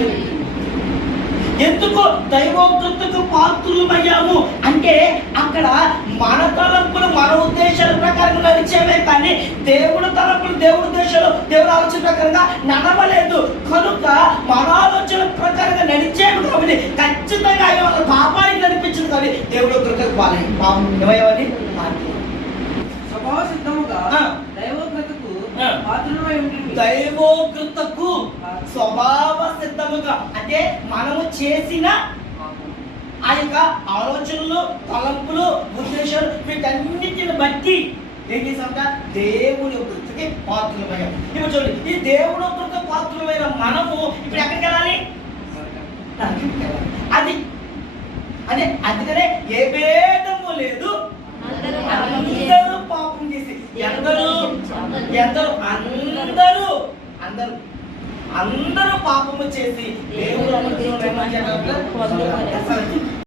ఏమిటి ఎందుకు దైవోక్తకు పాత్రులమయ్యాము? అంటే అక్కడ మన తలంపులు మన ఉద్దేశాల ప్రకారం నడిచేవే కానీ దేవుడు తలంపులు దేవుడి ఉద్దేశాలు దేవుడు ఆలోచన ప్రకారంగా నడవలేదు. కనుక మన ఆలోచన ప్రకారంగా నడిచేవి కాబట్టి ఖచ్చితంగా అవి మన పాపానికి నడిపించింది కానీ దేవుడు కృతకు పాలై. పాపం ఏమయ్యవని స్వభావ సిద్ధముగా ఆ. పాత్రులమై ఉంటుంది దైవోకృతకు స్వభావ సిద్ధముగా అంటే మనము చేసిన ఆ యొక్క ఆలోచనలు తలంపులు ఉద్దేశాలు వీటన్నిటిని బట్టి ఏం చేసామంట దేవుని వృత్తికి పాత్రలమయ్యాం. ఇప్పుడు చూడండి ఈ దేవుని వృత్తి పాత్రలమైన మనము ఇప్పుడు ఎక్కడికి వెళ్ళాలి. అది అదే అందుకనే ఏ భేదము లేదు. అందరూ పాపం చేసి ఎందరూ ఎందరూ అందరూ పాపము చేసి దేవుడు?